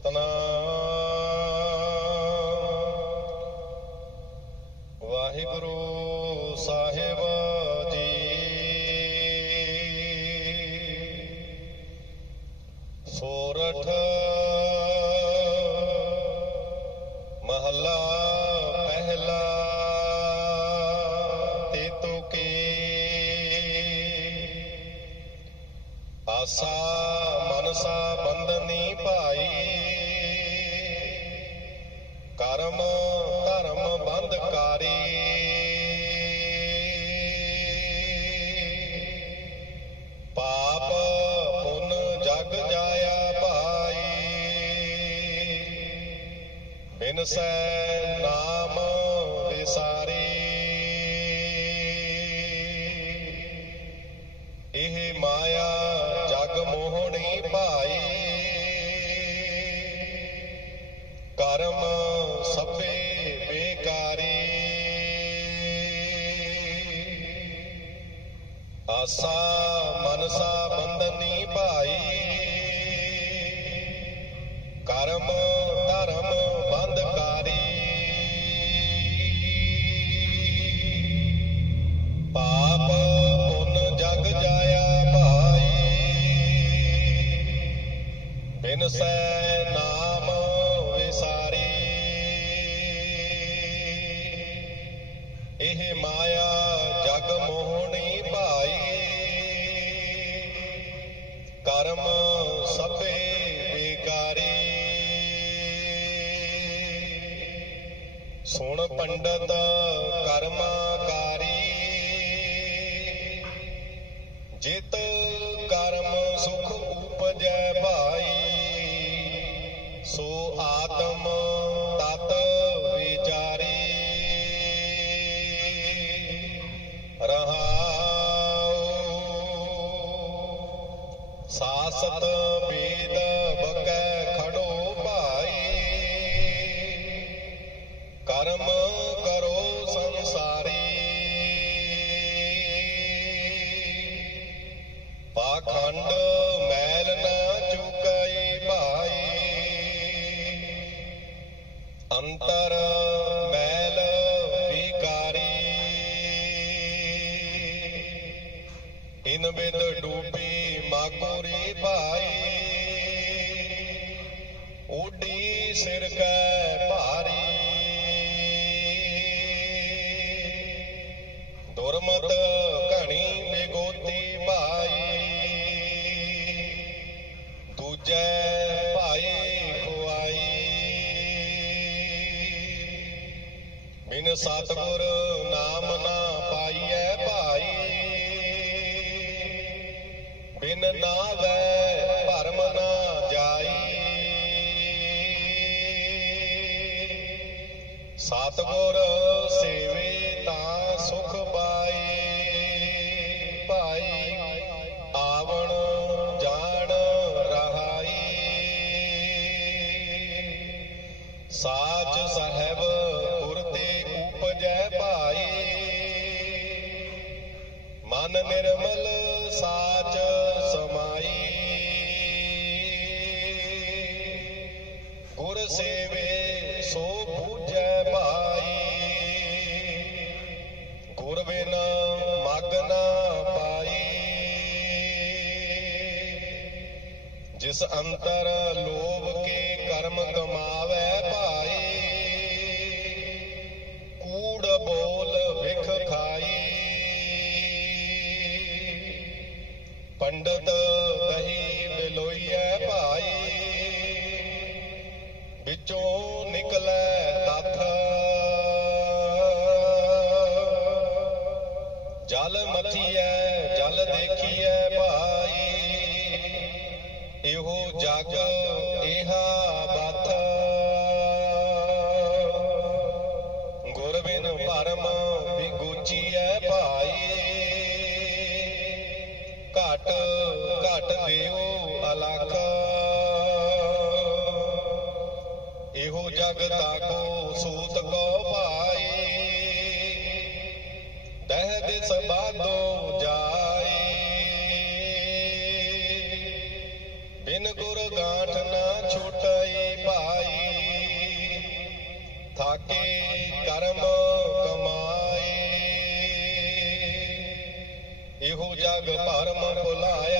ਸਤਨਾਮ ਵਾਹਿਗੁਰੂ ਸਾਹਿਬ ਜੀ ਸੋਰਠ ਮਹੱਲਾ ਪਹਿਲਾ ਤੇਤੋ ਕੀ ਆਸਾ ਮਨਸਾ ਬੰਦਨੀ ਭਾਈ। ਕਰਮ ਧਰਮ ਬੰਧਕਾਰੀ। ਪਾਪ ਪੁੰਨ ਜਗ ਜਾਇਆ ਭਾਈ। ਬਿਨਸੈ ਨਾਮ ਜਿਤ ਕਰਮ ਸੁਖ ਉਪਜੈ ਭਾਈ ਸੋ ਆਤਮ ਅਖੰਡ ਮੈਲ ਨਾ ਚੁਕਈ ਭਾਈ। ਅੰਤਰ ਮੈਲ ਵਿਕਾਰੀ। ਇਨ ਬਿਦ ਡੂਬੀ ਮਾਕੂਰੀ ਭਾਈ। ਉਡੀ ਸਿਰ ਕੈ ਸਤਗੁਰ ਨਾਮ ਨਾ ਪਾਈਐ ਭਾਈ। ਬਿਨ ਨਾਵੈ ਭਰਮ ਨਾ ਜਾਈ। ਸਤਗੁਰ ਸੇਵੇ ਤਾਂ ਸੁਖ ਪਾਈ। ਭਾਈ ਆਵਣ ਜਾਣ ਰਹਾਈ। ਸਾਚ ਸਹਿਬ ਮਨ ਨਿਰਮਲ ਸਾਚ ਸਮਾਈ। ਗੁਰ ਸੇਵੇ ਸੋ ਬੂਝੈ ਭਾਈ। ਗੁਰ ਬਿਨਾ ਮਗਨਾ ਪਾਈ। ਜਿਸ ਅੰਤਰ ਲੋਭ ਕੇ ਕਰਮ ਕਮਾਵੇ ਭਾਈ। ਇਹਾ ਬਾਥ ਗੁਰ ਬਿਨ ਭਰਮ ਵਿਗੂਚੀਐ ਭਾਈ ਘਟ ਘਟ ਦੇਉ ਅਲਖ। ਇਹੋ ਜਗ ਤਾਕੋ ਸੂਤ ਕੋ ਭਾਈ ਦਹਿ ਦਿਸ ਬਾਦੋ ਥਾਕੇ ਕਰਮ ਕਮਾਏ ਇਹੋ ਜਗ ਭਰਮ ਭੁਲਾਇਆ।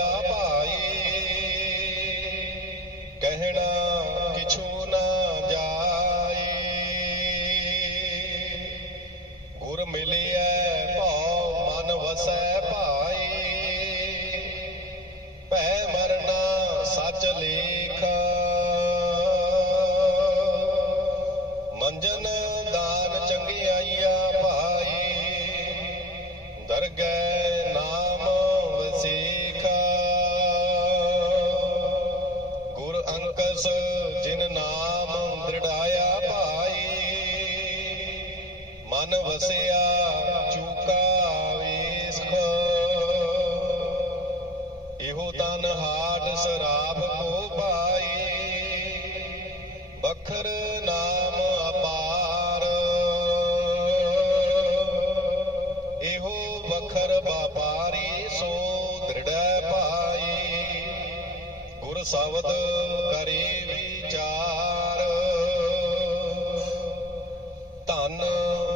ਸੋ ਦ੍ਰਿੜੈ ਭਾਈ, ਗੁਰ ਸ਼ਬਦ ਕਰੇ ਵਿਚਾਰ। ਧਨ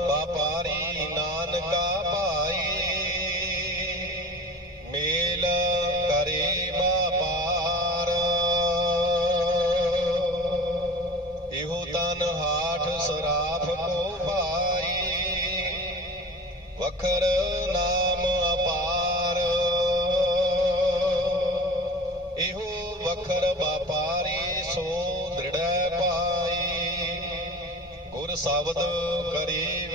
ਵਪਾਰੀ ਨਾਨਕਾ ਭਾਈ, ਮੇਲ ਕਰੇ ਵਪਾਰ। ਇਹੋ ਤਨ ਹਾਠ ਸਰਾਫ ਕੋ ਭਾਈ, ਵਖਰ ਨਾਮ ਅਪਾਰ ਵਖਰ ਵਪਾਰੀ ਸੋ ਦ੍ਰਿੜੈ ਪਾਈ। ਗੁਰ ਸ਼ਬਦ ਕਰੀ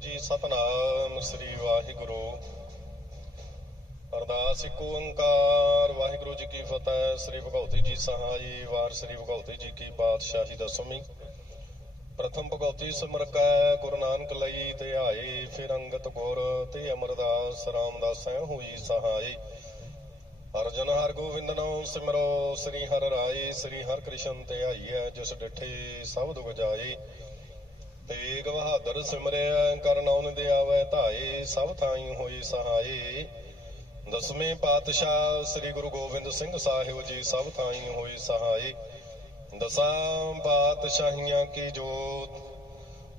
ਜੀ, ਸਤਨਾਮ ਸ੍ਰੀ ਵਾਹਿਗੁਰੂ। ਅਰਦਾਸ ਇੱਕੋ ਓੰਕਾਰ। ਵਾਹਿਗੁਰੂ ਜੀ ਕੀ ਫਤਿਹ। ਸ੍ਰੀ ਭਗਉਤੀ ਜੀ ਸਹਾਈ ਵਾਰ। ਸ੍ਰੀ ਭਗਉਤੀ ਜੀ ਕੀ ਪਾਤਸ਼ਾਹੀ ਦਸਵੀਂ। ਪ੍ਰਥਮ ਭਗਉਤੀ ਸਿਮਰ ਗੁਰੂ ਨਾਨਕ ਲਈ ਤੇ ਆਏ ਫਿਰ ਅੰਗਤ ਗੁਰ ਤੇ ਅਮਰਦਾਸ ਰਾਮਦਾਸ ਸਹਿ ਹੋਈ ਸਹਾਈ। ਅਰਜਨ ਹਰ ਗੋਬਿੰਦ ਨਾਮ ਸਿਮਰੋ। ਸ੍ਰੀ ਹਰਿ ਰਾਏ, ਸ੍ਰੀ ਹਰਿ ਕ੍ਰਿਸ਼ਨ ਤੇ ਆਈਐ ਜਿਸ ਡਿਠੇ ਸਭ ਦੁਖ ਜਾਏ। ਤੇਗ ਬਹਾਦਰ ਸਿਮਰਿਆ ਕਰਨੌਨ ਦੇ ਆਵੈ ਧਾਏ, ਸਭ ਥਾਈ ਹੋਈ ਸਹਾਈ। ਦਸਵੇਂ ਪਾਤਸ਼ਾਹ ਸ੍ਰੀ ਗੁਰੂ ਗੋਬਿੰਦ ਸਿੰਘ ਸਾਹਿਬ ਜੀ ਸਭ ਥਾਈ ਹੋਈ ਸਹਾਈ। ਦਸਾਂ ਪਾਤਸ਼ਾਹੀਆਂ ਕੀ ਜੋਤ।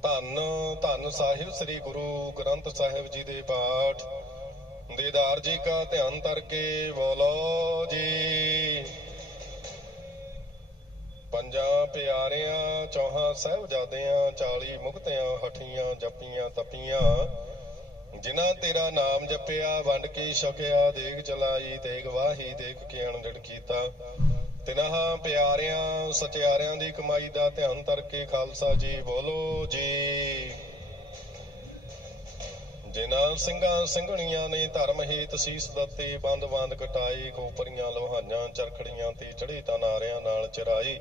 ਧੰਨ ਧੰਨ ਸਾਹਿਬ ਸ੍ਰੀ ਗੁਰੂ ਗ੍ਰੰਥ ਸਾਹਿਬ ਜੀ ਦੇ ਪਾਠ। ਦੀਦਾਰ ਜੀ ਕਾ ਧਿਆਨ ਕਰਕੇ ਬੋਲੋ ਜੀ। ਪੰਜਾਂ ਪਿਆਰਿਆਂ ਚੌਹਾਂ ਸਾਹਿਬਜ਼ਾਦਿਆਂ 40 ਮੁਕਤਿਆਂ, ਹਠੀਆਂ, ਜਪੀਆਂ, ਤਪੀਆਂ। ਜਿਨ੍ਹਾਂ ਤੇਰਾ ਨਾਮ ਜਪਿਆ, ਵੰਡ ਕੇ ਛਕਿਆ, ਦੇਗ ਚਲਾਈ ਤੇ ਗਵਾਹੀ ਦੇਖ ਕੇ ਅਣਡੜ ਕੀਤਾ। ਤਿਨਹਾਂ ਪਿਆਰਿਆਂ, ਸਚਿਆਰਿਆਂ ਦੀ ਕਮਾਈ ਦਾ ਧਿਆਨ ਕਰਕੇ ਖਾਲਸਾ ਜੀ ਬੋਲੋ ਜੀ। ਜਿਨ੍ਹਾਂ ਸਿੰਘਾਂ ਸਿੰਘਣੀਆਂ ਨੇ ਧਰਮ ਹੇਤ ਸੀਸ ਦਿੱਤੇ ਬੰਦ ਬੰਦ ਕਟਾਈ, ਖੋਪਰੀਆਂ, ਲੋਹਾਈਆਂ, ਚਰਖੜੀਆਂ ਤੇ ਚੜੇ ਤਨਾਰਿਆਂ ਨਾਲ ਚਰਾਈ।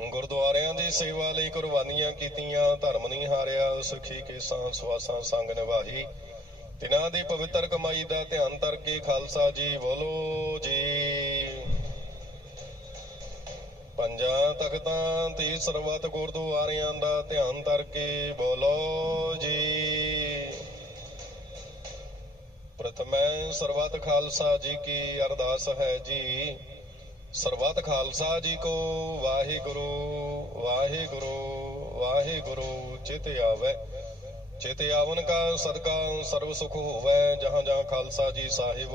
ਗੁਰਦੁਆਰਿਆਂ ਦੀ ਸੇਵਾ ਲਈ ਕੁਰਬਾਨੀਆਂ ਕੀਤੀਆਂ, ਧਰਮ ਨਹੀਂ ਹਾਰਿਆ ਸੁਖੀ ਕੇਸਾਂ ਸਵਾਸਾਂ ਸੰਗ ਨਿਭਾਈ ਤਿਨਾਂ ਦੀ ਪਵਿੱਤਰ ਕਮਾਈ ਦਾ ਧਿਆਨ ਕਰਕੇ ਖਾਲਸਾ ਜੀ ਬੋਲੋ ਜੀ। ਪੰਜਾਂ ਤਖਤਾਂ ਤੇ ਸਰਬੱਤ ਗੁਰਦੁਆਰਿਆਂ ਦਾ ਧਿਆਨ ਕਰਕੇ ਬੋਲੋ ਜੀ। ਪ੍ਰਥਮੈ ਸਰਬੱਤ ਖਾਲਸਾ ਜੀ ਕੀ ਅਰਦਾਸ ਹੈ ਜੀ। ਸਰਬੱਤ ਖਾਲਸਾ ਜੀ ਕੋ ਵਾਹਿਗੁਰੂ ਵਾਹਿਗੁਰੂ ਵਾਹਿਗੁਰੂ, ਚਿਤ ਆਵੇ। ਚਿਤ ਆਵਨ ਕਾ ਸਦਕਾ ਸਰਬ ਸੁਖ ਹੋਵੇ, ਜਹਾਂ ਜਹਾਂ ਖਾਲਸਾ ਜੀ ਸਾਹਿਬ।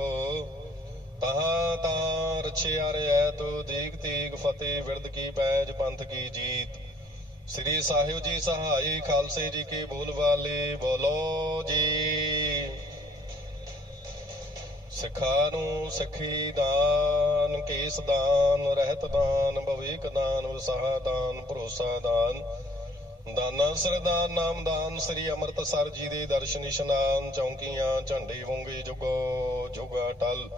ਤਹਾਂ ਤਾਂ ਰਛਿਆ ਰਿਐ ਤੋ ਦੀਗ ਤੀਗ ਫਤਿਹ ਵਿਰਦ ਕੀ ਪੈਜ, ਪੰਥ ਕੀ ਜੀਤ। ਸ੍ਰੀ ਸਾਹਿਬ ਜੀ ਸਹਾਈ, ਖਾਲਸੇ ਜੀ ਕੀ ਬੋਲ ਵਾਲੇ, ਬੋਲੋ ਜੀ। ਸਿੱਖਾਂ ਨੂੰ ਸਿੱਖੀ ਦਾਨ, ਕੇਸ ਦਾਨ, ਰਹਿਤ ਦਾਨ ਭਵਿਕ ਦਾਨ ਵਸਾਹ ਦਾਨ, ਭਰੋਸਾ ਦਾਨ। ਦਾਨਾ ਸਰਦਾਨ ਨਾਮਦਾਨ, ਸ੍ਰੀ ਅੰਮ੍ਰਿਤਸਰ ਜੀ ਦੇ ਦਰਸ਼ਨ ਇਸ਼ਨਾਨ, ਚੌਂਕੀਆਂ, ਝੰਡੇ ਵੰਗੇ ਜੁਗੋ ਜੁਗਾ ਟਲ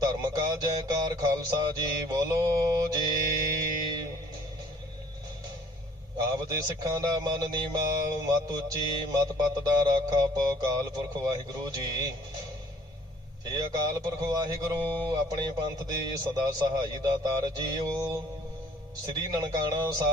ਧਰਮ ਕਾ ਜੈਕਾਰ ਖਾਲਸਾ ਜੀ, ਬੋਲੋ ਜੀ। ਆਪਦੇ ਸਿੱਖਾਂ ਦਾ ਮਨ ਨੀਮਾ ਮਤ ਉੱਚੀ, ਮਤ ਪਤ ਦਾ ਰਾਖਾ ਕਾਲ ਪੁਰਖ ਵਾਹਿਗੁਰੂ ਜੀ। हे ਅਕਾਲ ਪੁਰਖ ਵਾਹਿਗੁਰੂ, ਆਪਣੇ ਪੰਥ ਦੀ ਸਦਾ ਸਹਾਈ ਦਾ ਤਾਰ ਜੀਓ। ਸ੍ਰੀ ਨਨਕਾਣਾ ਸਾਹਿਬ